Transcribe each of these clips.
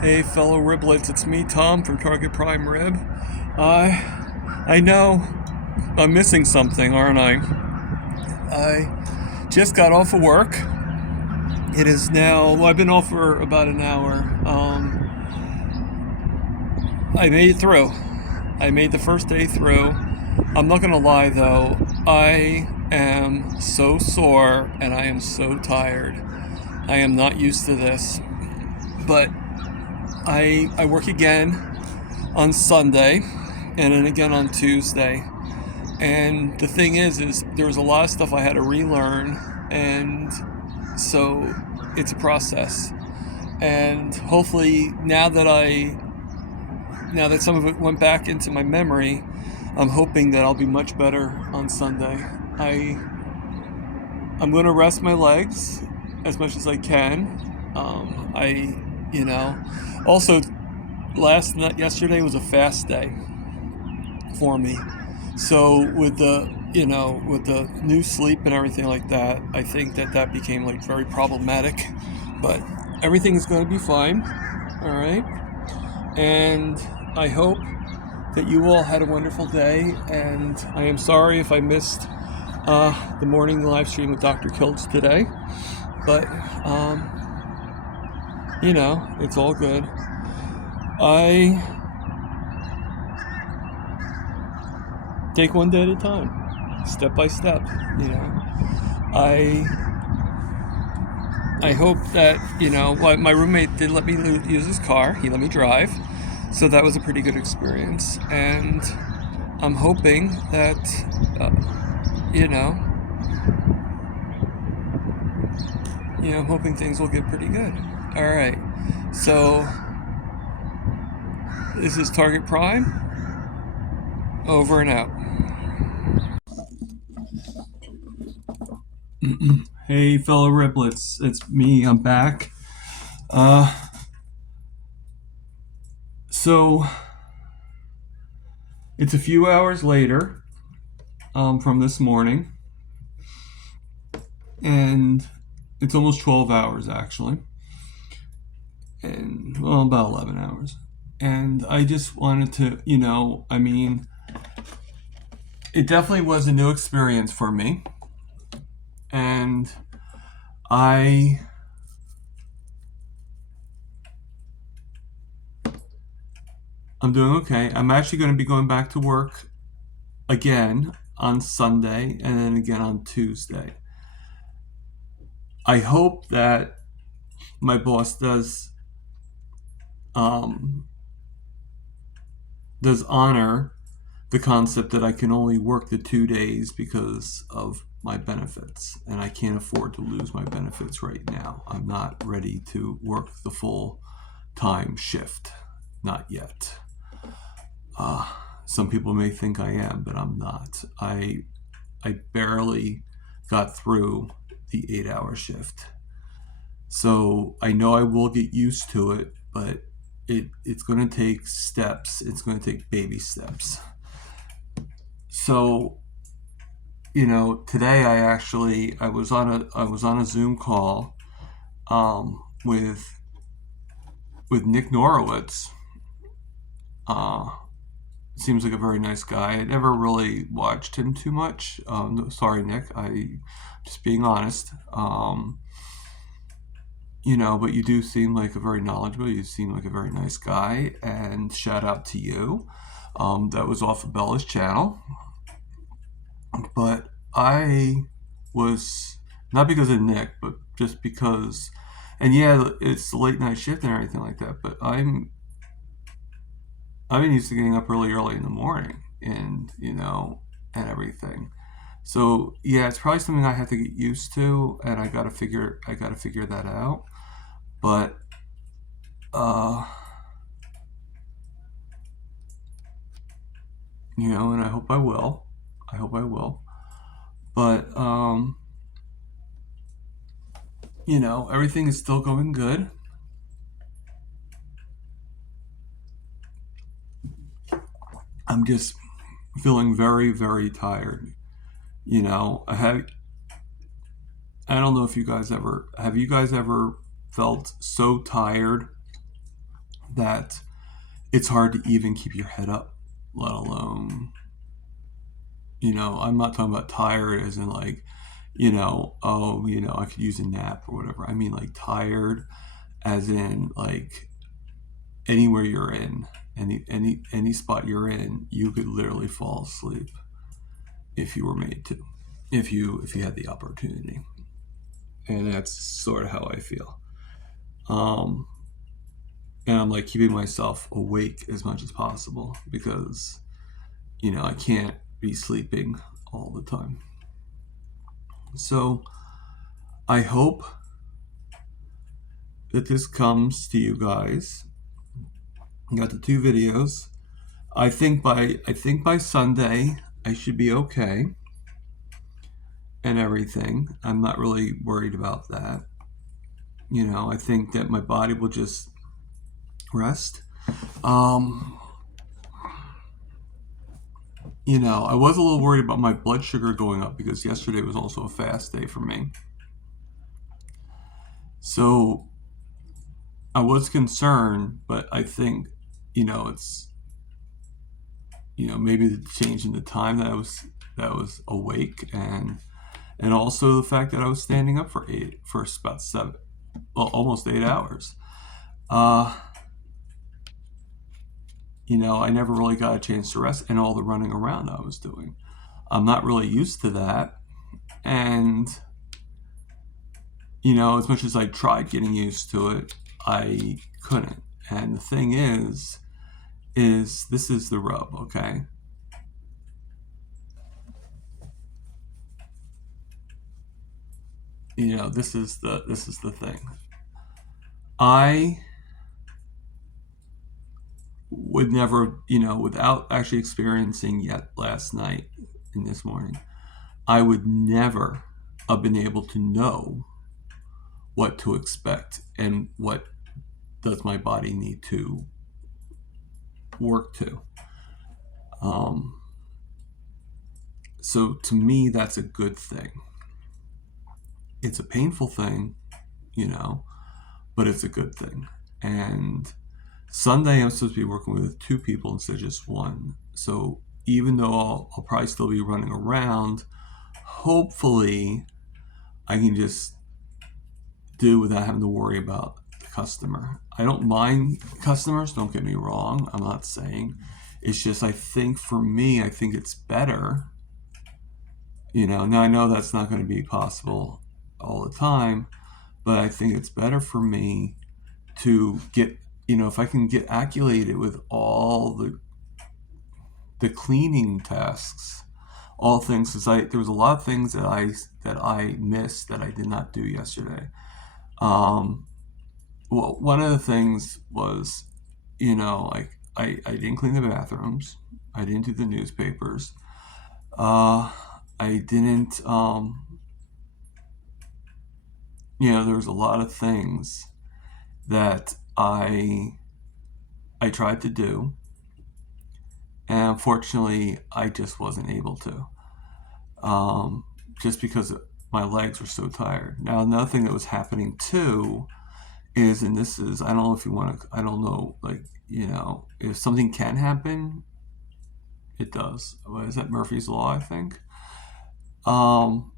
Hey, fellow riblets, it's me, Tom from Target Prime Rib. I know I'm missing something, aren't I? I just got off of work. It is now, well, I've been off for about an hour. I made it through. I made the first day through. I'm not gonna lie though, I am so sore and I am so tired. I am not used to this, but I work again on Sunday and then again on Tuesday. And the thing is there was a lot of stuff I had to relearn, and so it's a process. And hopefully, now that some of it went back into my memory, I'm hoping that I'll be much better on Sunday. I'm going to rest my legs as much as I can. You know, also last night, yesterday was a fast day for me. So with the new sleep and everything like that, I think that became like very problematic. But everything is going to be fine. All right. And I hope that you all had a wonderful day. And I am sorry if I missed the morning live stream with Dr. Kiltz today. But it's all good. I take one day at a time, step by step. You know, I I hope that my roommate did let me use his car. He let me drive, so that was a pretty good experience. And I'm hoping that you know, I'm hoping things will get pretty good. All right, so this is Target Prime. Over and out. Hey, fellow riblets, it's me. I'm back. Uh, so it's a few hours later from this morning, and it's almost 12 hours actually, and well, about 11 hours. And I just wanted to, it definitely was a new experience for me, and I I'm doing okay. I'm actually going to be going back to work again on Sunday and then again on Tuesday. I hope that my boss um, does honor the concept that I can only work the 2 days because of my benefits, and I can't afford to lose my benefits right now. I'm not ready to work the full time shift, not yet. Some people may think I am, but I'm not. I barely got through the 8 hour shift. So I know I will get used to it, but it's going to take steps. It's going to take baby steps. So, today I was on a Zoom call with Nick Norowitz. Seems like a very nice guy. I never really watched him too much. No, sorry, Nick. I just being honest. But you do seem like a very knowledgeable. You seem like a very nice guy, and shout out to you. That was off of Bella's channel, but I was not because of Nick, but just because, and yeah, it's the late night shift and everything like that. But I've been used to getting up really early in the morning, and and everything. So yeah, it's probably something I have to get used to, and I gotta figure that out. But and I hope I will. I hope I will. But everything is still going good. I'm just feeling very, very tired. I don't know if you guys ever felt so tired that it's hard to even keep your head up, let alone, I'm not talking about tired as in like, oh, I could use a nap or whatever. I mean like tired as in like anywhere you're in, any spot you're in, you could literally fall asleep if you were made to, if you had the opportunity. And that's sort of how I feel. Um, and I'm like keeping myself awake as much as possible because I can't be sleeping all the time. So I hope that this comes to you guys. I got the 2 videos. I think by Sunday I should be okay and everything. I'm not really worried about that. I think that my body will just rest. Um, I was a little worried about my blood sugar going up because yesterday was also a fast day for me. So I was concerned, but I think, it's, maybe the change in the time that I was awake, and also the fact that I was standing up for about 7, well, almost 8 hours. Uh, I never really got a chance to rest, and all the running around I was doing. I'm not really used to that, and as much as I tried getting used to it, I couldn't. And the thing is this is the rub, okay? This is the thing. I would never, without actually experiencing yet last night and this morning, I would never have been able to know what to expect and what does my body need to work to. Um, so to me, that's a good thing. It's a painful thing, you know, but it's a good thing. And Sunday, I'm supposed to be working with 2 people instead of just 1. So even though I'll probably still be running around, hopefully I can just do without having to worry about the customer. I don't mind customers, don't get me wrong. I'm not saying. It's just I think for me, I think it's better. Now I know that's not going to be possible all the time, but I think it's better for me to get, if I can get acclimated with all the cleaning tasks, all things, because there was a lot of things that I missed that I did not do yesterday. Well, one of the things was, like I didn't clean the bathrooms, I didn't do the newspapers, I didn't, there was a lot of things that I tried to do, and unfortunately, I just wasn't able to, just because my legs were so tired. Now, another thing that was happening too is, and this is, I don't know if you want to, I don't know, like, if something can happen, it does. What is that, Murphy's Law, I think? Um,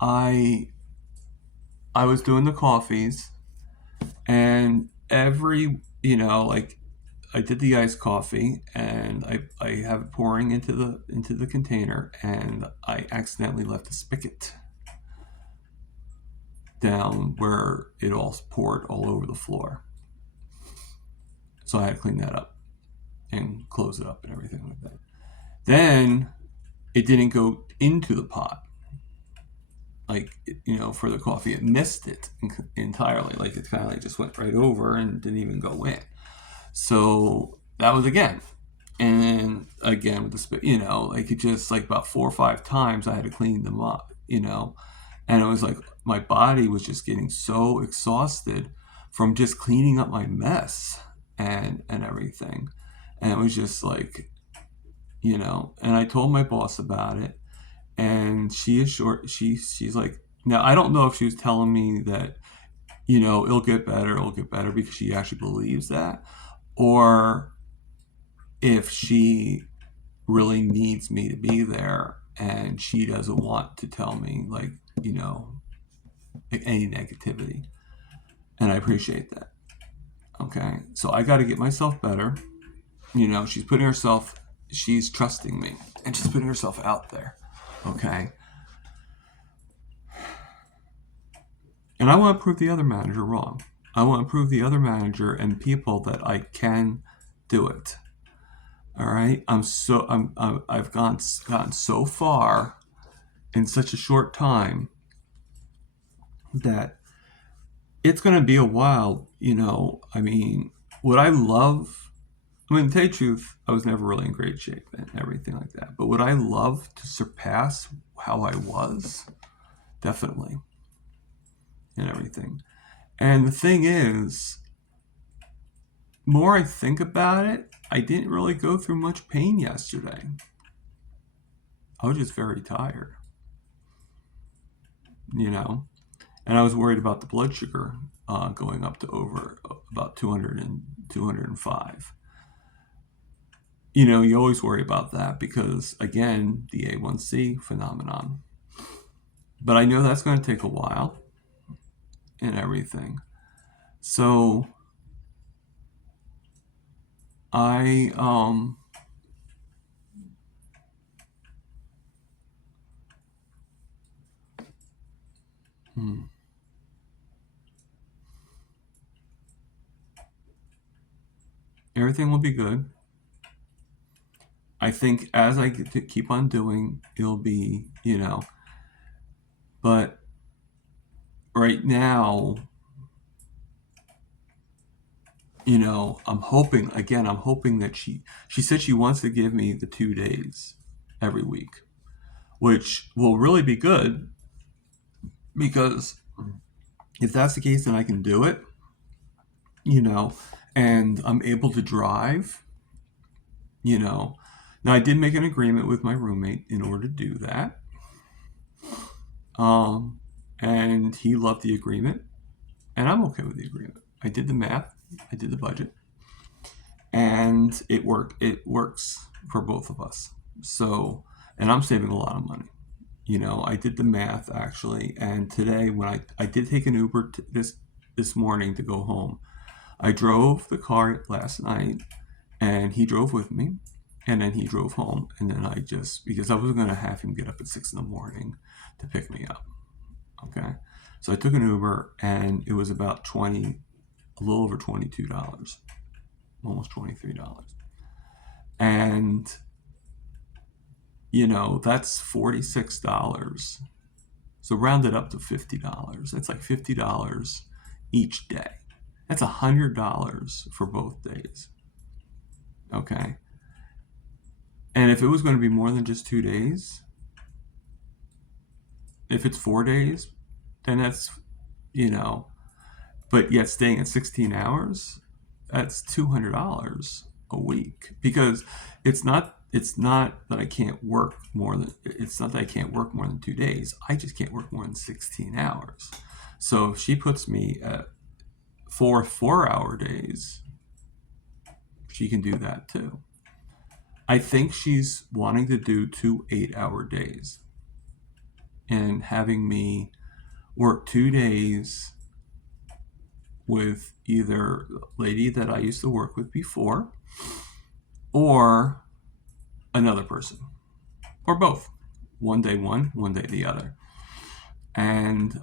I I was doing the coffees, and like I did the iced coffee, and I have it pouring into the container, and I accidentally left the spigot down where it all poured all over the floor. So I had to clean that up and close it up and everything like that. Then it didn't go into the pot, like, for the coffee. It missed it entirely. Like it kind of like just went right over and didn't even go in. So that was again. And then again with the spit, like it just like about 4 or 5 times I had to clean them up, and it was like my body was just getting so exhausted from just cleaning up my mess and everything. And it was just like, and I told my boss about it, and she's like, now I don't know if she was telling me that it'll get better because she actually believes that, or if she really needs me to be there and she doesn't want to tell me, like, any negativity. And I appreciate that. Okay. So I got to get myself better. She's trusting me and she's putting herself out there. Okay. And I want to prove the other manager wrong. I want to prove the other manager and people that I can do it. All right. I've gotten so far in such a short time that it's going to be a while. Would I love, to tell you the truth, I was never really in great shape and everything like that. But would I love to surpass how I was? Definitely. And everything. And the thing is, more I think about it, I didn't really go through much pain yesterday. I was just very tired. And I was worried about the blood sugar going up to over about 200 and 205. You always worry about that because, again, the A1C phenomenon. But I know that's going to take a while and everything. So I everything will be good. I think as I keep on doing, it'll be, but right now, I'm hoping that she said she wants to give me the 2 days every week, which will really be good because if that's the case, then I can do it, and I'm able to drive, Now I did make an agreement with my roommate in order to do that. And he loved the agreement, and I'm okay with the agreement. I did the math, I did the budget, and it works for both of us. So, and I'm saving a lot of money. I did the math actually, and today when I did take an Uber this morning to go home, I drove the car last night, and he drove with me, and then he drove home, and then because I was going to have him get up at 6 in the morning to pick me up. Okay. So I took an Uber, and it was about a little over $22, almost $23. And, that's $46. So round it up to $50. That's like $50 each day. That's $100 for both days. Okay. And if it was going to be more than just 2 days, if it's 4 days, then that's, but yet staying at 16 hours, that's $200 a week, because it's not that I can't work more than, it's not that I can't work more than 2 days. I just can't work more than 16 hours. So if she puts me at 4 4-hour days, she can do that too. I think she's wanting to do 2 8-hour days and having me work 2 days with either a lady that I used to work with before or another person, or both. One day one day the other. And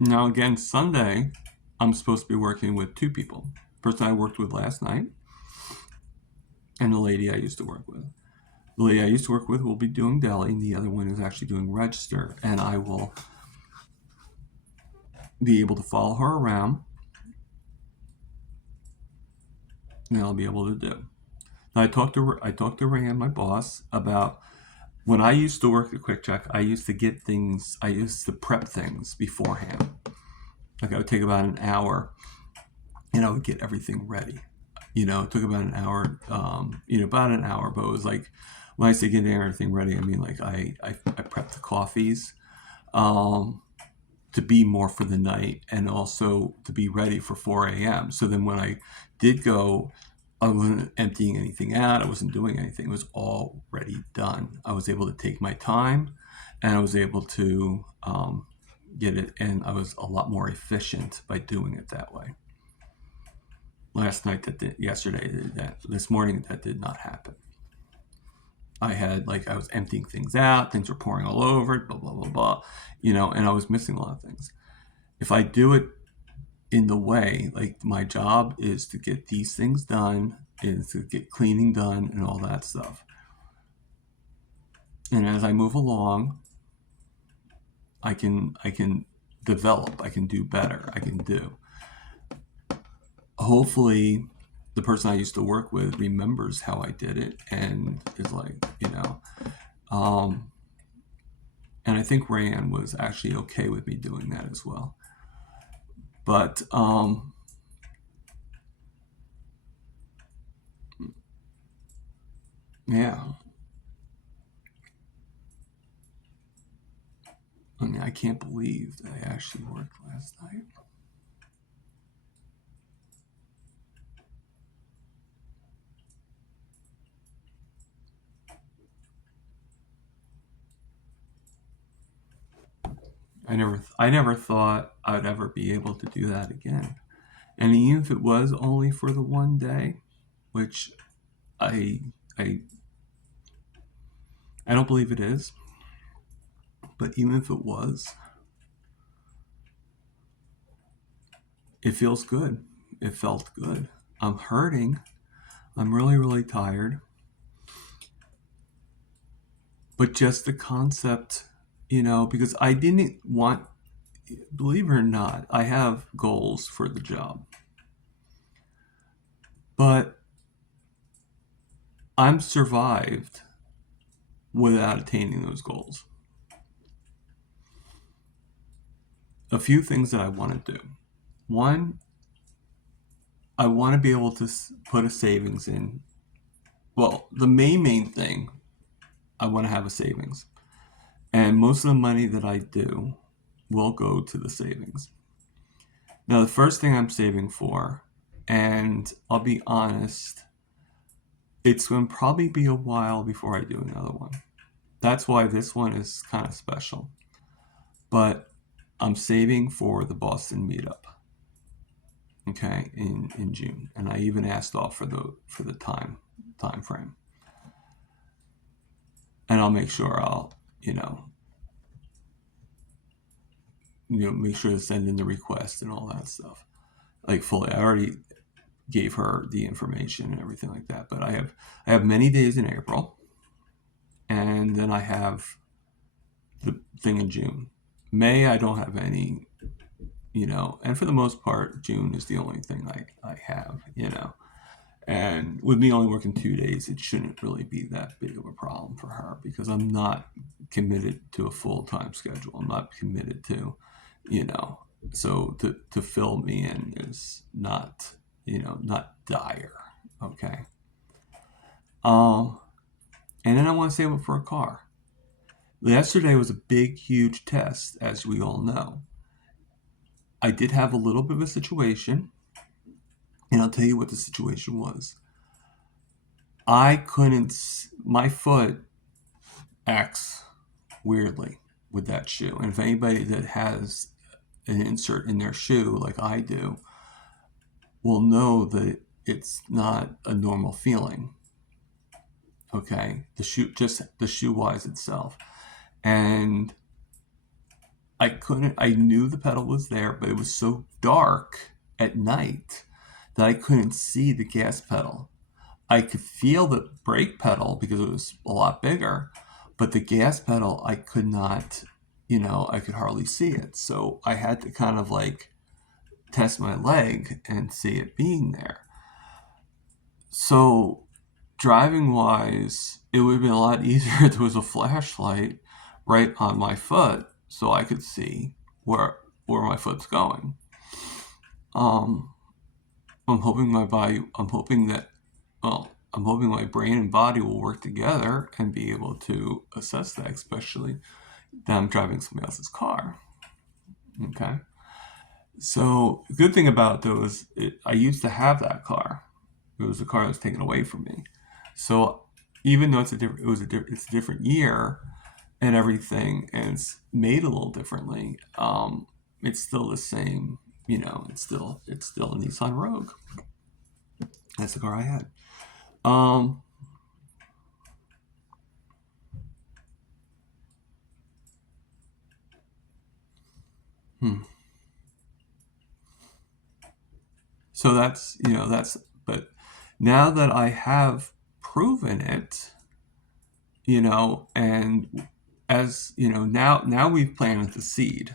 now again, Sunday, I'm supposed to be working with 2 people. Person I worked with last night, and the lady I used to work with. The lady I used to work with will be doing deli, and the other one is actually doing register, and I will be able to follow her around, and I'll be able to do. Now, I talked to Rand, my boss, about when I used to work at QuickCheck. I used to prep things beforehand. Like I would take about an hour, and I would get everything ready. It took about an hour, about an hour, but it was like, when I say getting everything ready, I mean, like, I prepped the coffees, um, to be more for the night and also to be ready for 4 a.m. So then when I did go, I wasn't emptying anything out. I wasn't doing anything. It was already done. I was able to take my time, and I was able to get it, and I was a lot more efficient by doing it that way. Last night yesterday, this morning, that did not happen. I I was emptying things out, things were pouring all over it, blah, blah, blah, blah, and I was missing a lot of things. If I do it in the way, like, my job is to get these things done, is to get cleaning done and all that stuff. And as I move along, I can develop, I can do better, I can do. Hopefully the person I used to work with remembers how I did it and is like, um, and I think Rayanne was actually okay with me doing that as well. But yeah, I mean, I can't believe that I actually worked last night. I never thought I'd ever be able to do that again. And even if it was only for the one day, which I I I don't believe it is, but even if it was, it feels good. It felt good. I'm hurting. I'm really, really tired. But just the concept, because I didn't want, believe it or not, I have goals for the job. But I'm survived without attaining those goals. A few things that I want to do. One, I want to be able to put a savings in. Well, the main thing, I want to have a savings. And most of the money that I do will go to the savings. Now, the first thing I'm saving for, and I'll be honest, it's going to probably be a while before I do another one. That's why this one is kind of special. But I'm saving for the Boston meetup, okay, in June, and I even asked off for the time frame, and I'll make sure I'll make sure to send in the request and all that stuff, like, fully. I already gave her the information and everything like that, but I have many days in April, and then I have the thing in June. May, I don't have any, and for the most part, June is the only thing I have, and with me only working 2 days, it shouldn't really be that big of a problem for her, because I'm not committed to a full-time schedule. I'm not committed to, so to fill me in is not, not dire. Okay. Um, and then I want to save up for a car. Yesterday was a big, huge test, as we all know. I did have a little bit of a situation, and I'll tell you what the situation was. My foot acts weirdly with that shoe. And if anybody that has an insert in their shoe, like I do, will know that it's not a normal feeling. Okay, the shoe wise itself. And I knew the pedal was there, but it was so dark at night that I couldn't see the gas pedal. I could feel the brake pedal because it was a lot bigger, but the gas pedal, I could not, I could hardly see it. So I had to kind of like test my leg and see it being there. So driving wise, it would have been a lot easier if there was a flashlight right on my foot so I could see where my foot's going. Um, I'm hoping my body, I'm hoping that, well, I'm hoping my brain and body will work together and be able to assess that, especially that I'm driving somebody else's car. Okay. So the good thing about those, I used to have that car. It was a car that was taken away from me. So even though it's a different year and everything, and it's made a little differently, it's still the same. It's still a Nissan Rogue. That's the car I had. Um, hmm. So but now that I have proven it, and as now we've planted the seed.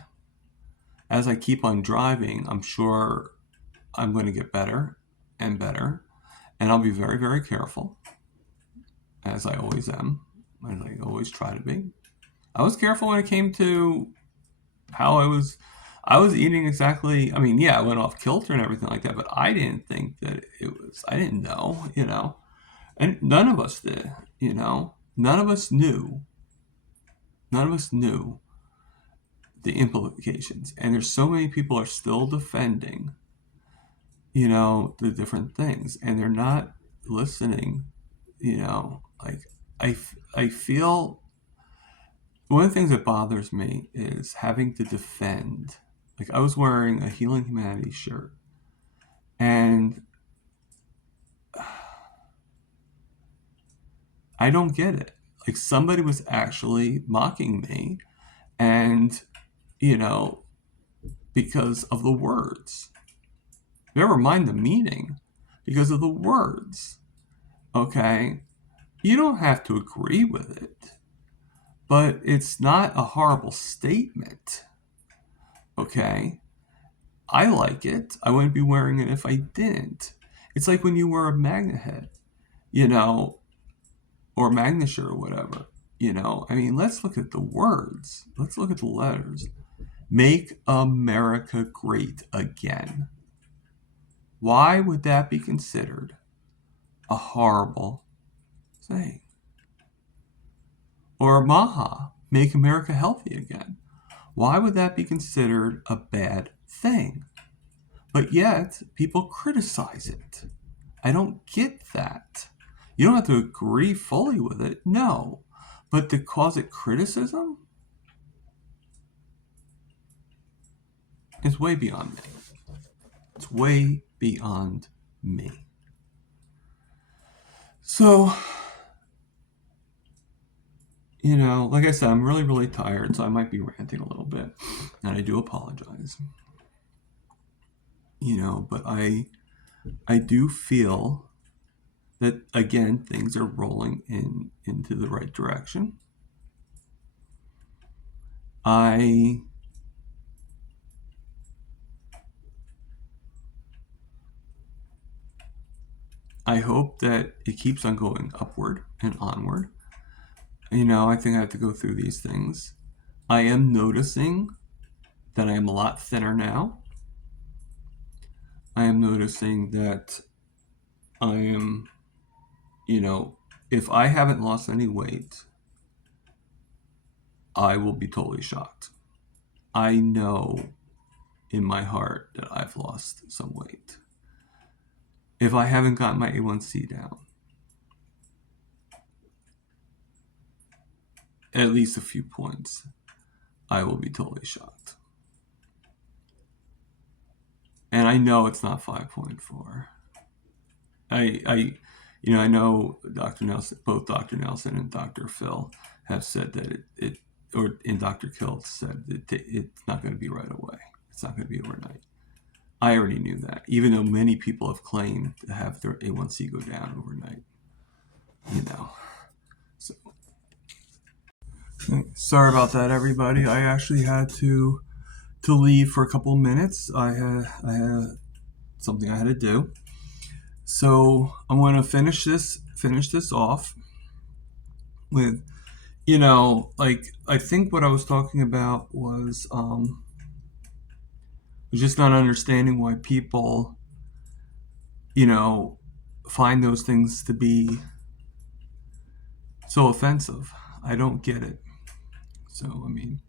As I keep on driving, I'm sure I'm going to get better and better, and I'll be very, very careful, as I always am, and I always try to be. I was careful when it came to how I was eating exactly. I mean, yeah, I went off kilter and everything like that, but I didn't think that it was. I didn't know, and none of us did. None of us knew. None of us knew the implications, and there's so many people are still defending, the different things, and they're not listening. Like I feel one of the things that bothers me is having to defend. Like I was wearing a Healing Humanities shirt, and I don't get it. Like somebody was actually mocking me, and you know, because of the words. Never mind the meaning, because of the words. Okay, you don't have to agree with it, but it's not a horrible statement. Okay, I like it. I wouldn't be wearing it if I didn't. It's like when you wear a magnet head, you know, or magneture or whatever. I mean, let's look at the words. Let's look at the letters. Make America great again. Why would that be considered a horrible thing? Or Maha, make America healthy again. Why would that be considered a bad thing? But yet, people criticize it. I don't get that. You don't have to agree fully with it, no. But to cause it criticism is way beyond me. It's way beyond me. So, like I said, I'm really, really tired, so I might be ranting a little bit, and I do apologize. But I do feel that again things are rolling into the right direction. I hope that it keeps on going upward and onward. I think I have to go through these things. I am noticing that I am a lot thinner now. I am noticing that I am, if I haven't lost any weight, I will be totally shocked. I know in my heart that I've lost some weight. If I haven't gotten my A1C down, at least a few points, I will be totally shocked. And I know it's not 5.4. I know Dr. Nelson, both Dr. Nelson and Dr. Phil have said that and Dr. Kill said that it's not going to be right away. It's not going to be overnight. I already knew that, even though many people have claimed to have their A1C go down overnight. So sorry about that, everybody. I actually had to leave for a couple of minutes. I had something I had to do. So I'm going to finish this off with, I think what I was talking about was just not understanding why people you know, find those things to be so offensive. I don't get it. So, I mean,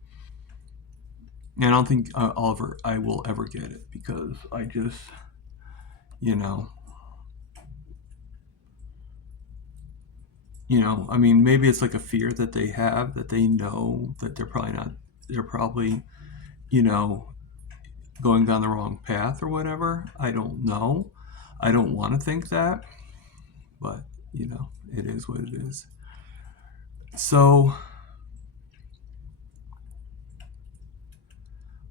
and I don't think I will ever get it because I just, you know, I mean, maybe it's like a fear that they have that they know that they're probably, you know, going down the wrong path or whatever. I don't know. I don't want to think that, but, it is what it is. So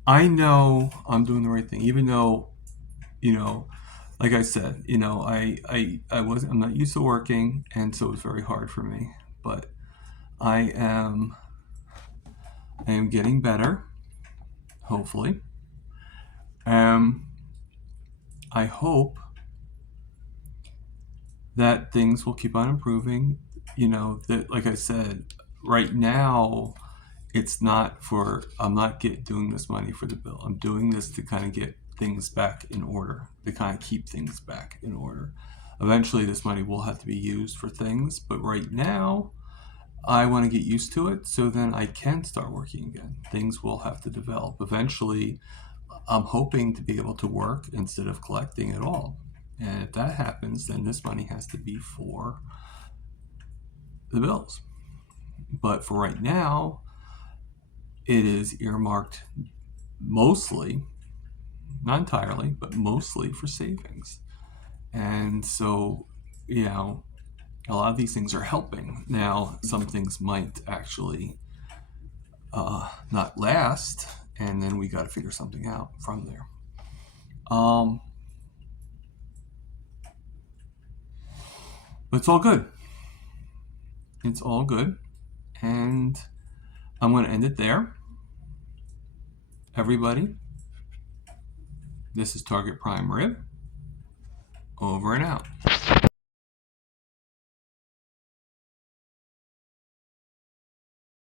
I know I'm doing the right thing, even though, you know, like I said, I'm not used to working, and so it's very hard for me. But I am, I am getting better, hopefully. Um, I hope that things will keep on improving. That, like I said, right now it's not for, I'm not doing this money for the bill. I'm doing this to kind of get things back in order, to kind of keep things back in order. Eventually this money will have to be used for things, but right now I want to get used to it so then I can start working again. Things will have to develop. Eventually, I'm hoping to be able to work instead of collecting at all. And if that happens, then this money has to be for the bills. But for right now, it is earmarked mostly, not entirely, but mostly for savings. And so, a lot of these things are helping. Now, some things might actually not last, and then we got to figure something out from there. But it's all good. It's all good. And I'm going to end it there. Everybody, this is Target Prime Rib, over and out.